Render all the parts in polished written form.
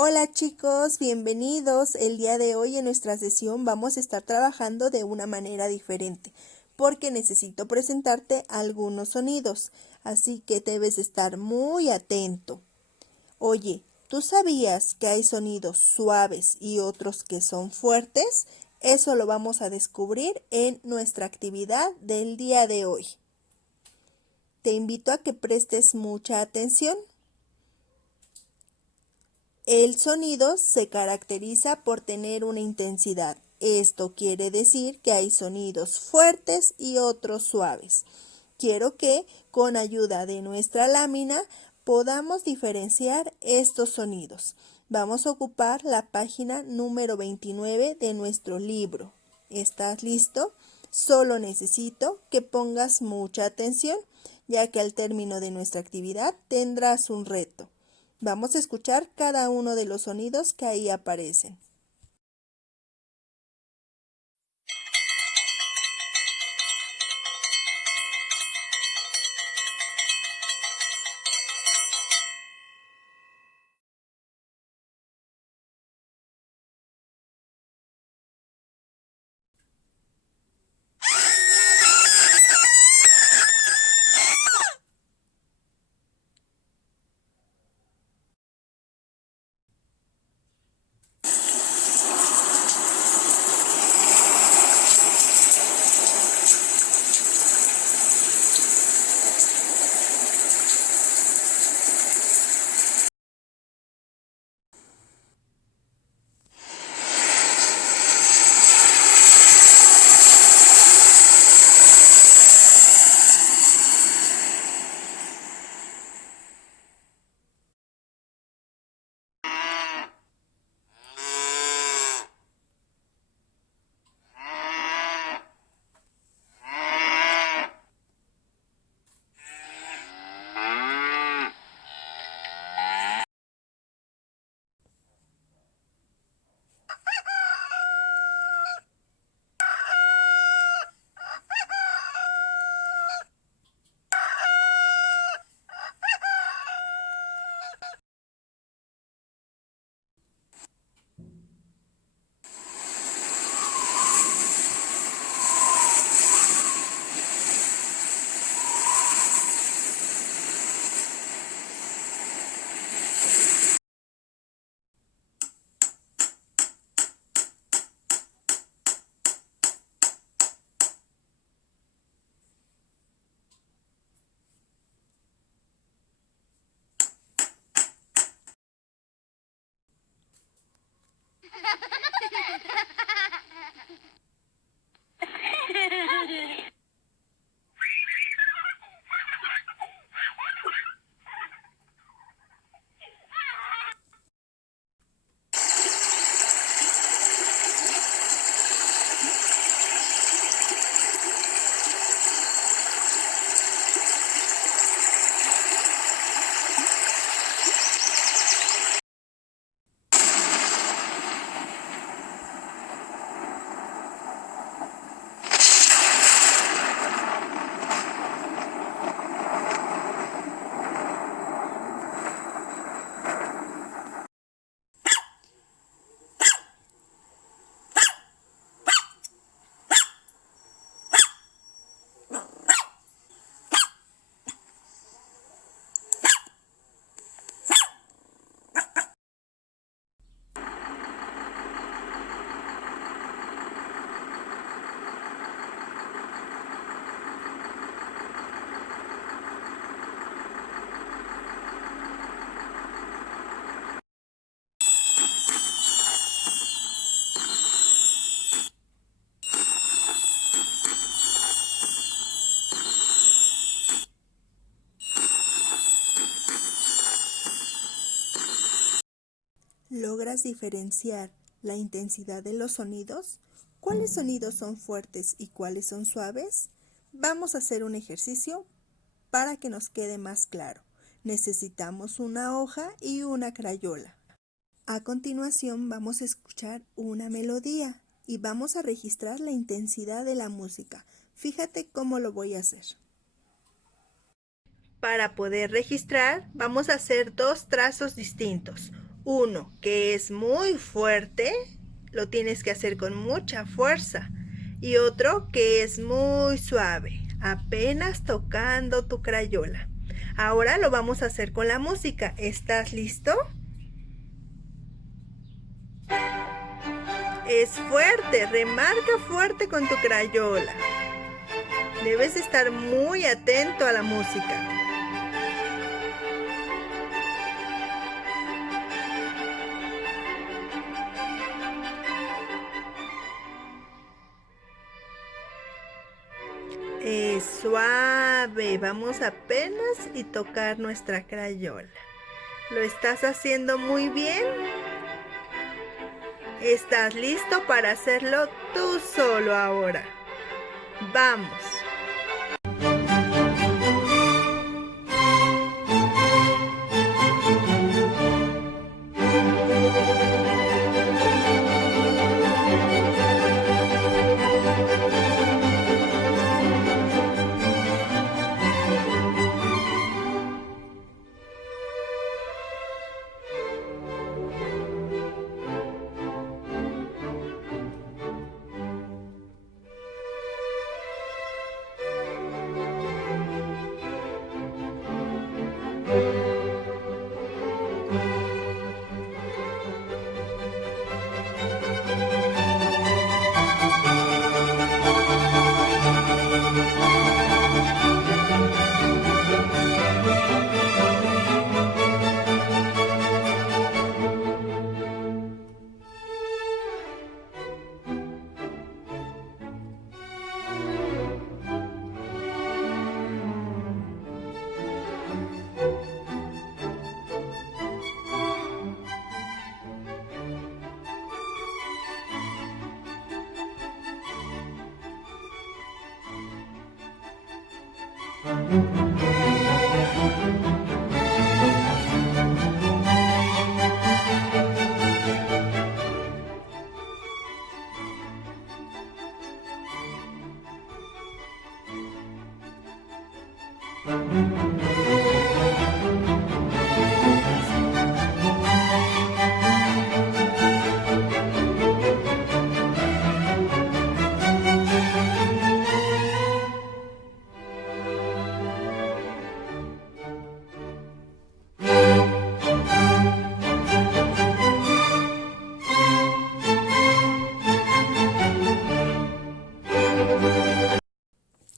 Hola chicos, bienvenidos. El día de hoy en nuestra sesión vamos a estar trabajando de una manera diferente porque necesito presentarte algunos sonidos, así que debes estar muy atento. Oye, ¿tú sabías que hay sonidos suaves y otros que son fuertes? Eso lo vamos a descubrir en nuestra actividad del día de hoy. Te invito a que prestes mucha atención. El sonido se caracteriza por tener una intensidad. Esto quiere decir que hay sonidos fuertes y otros suaves. Quiero que, con ayuda de nuestra lámina, podamos diferenciar estos sonidos. Vamos a ocupar la página número 29 de nuestro libro. ¿Estás listo? Solo necesito que pongas mucha atención, ya que al término de nuestra actividad tendrás un reto. Vamos a escuchar cada uno de los sonidos que ahí aparecen. ¿Logras diferenciar la intensidad de los sonidos? ¿Cuáles sonidos son fuertes y cuáles son suaves? Vamos a hacer un ejercicio para que nos quede más claro. Necesitamos una hoja y una crayola. A continuación vamos a escuchar una melodía y vamos a registrar la intensidad de la música. Fíjate cómo lo voy a hacer. Para poder registrar, vamos a hacer dos trazos distintos. Uno que es muy fuerte, lo tienes que hacer con mucha fuerza. Y otro que es muy suave, apenas tocando tu crayola. Ahora lo vamos a hacer con la música. ¿Estás listo? Es fuerte, remarca fuerte con tu crayola. Debes estar muy atento a la música. Es suave, vamos apenas y tocar nuestra crayola. ¿Lo estás haciendo muy bien? ¿Estás listo para hacerlo tú solo ahora? ¡Vamos!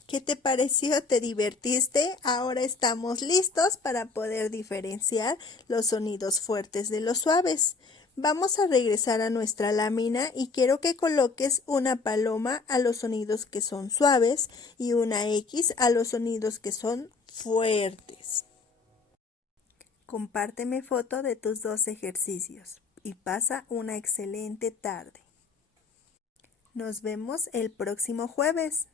¿Qué te pareció? ¿Te divertiste? Ahora estamos listos para poder diferenciar los sonidos fuertes de los suaves. Vamos a regresar a nuestra lámina y quiero que coloques una paloma a los sonidos que son suaves y una X a los sonidos que son fuertes. Compárteme foto de tus dos ejercicios y pasa una excelente tarde. Nos vemos el próximo jueves.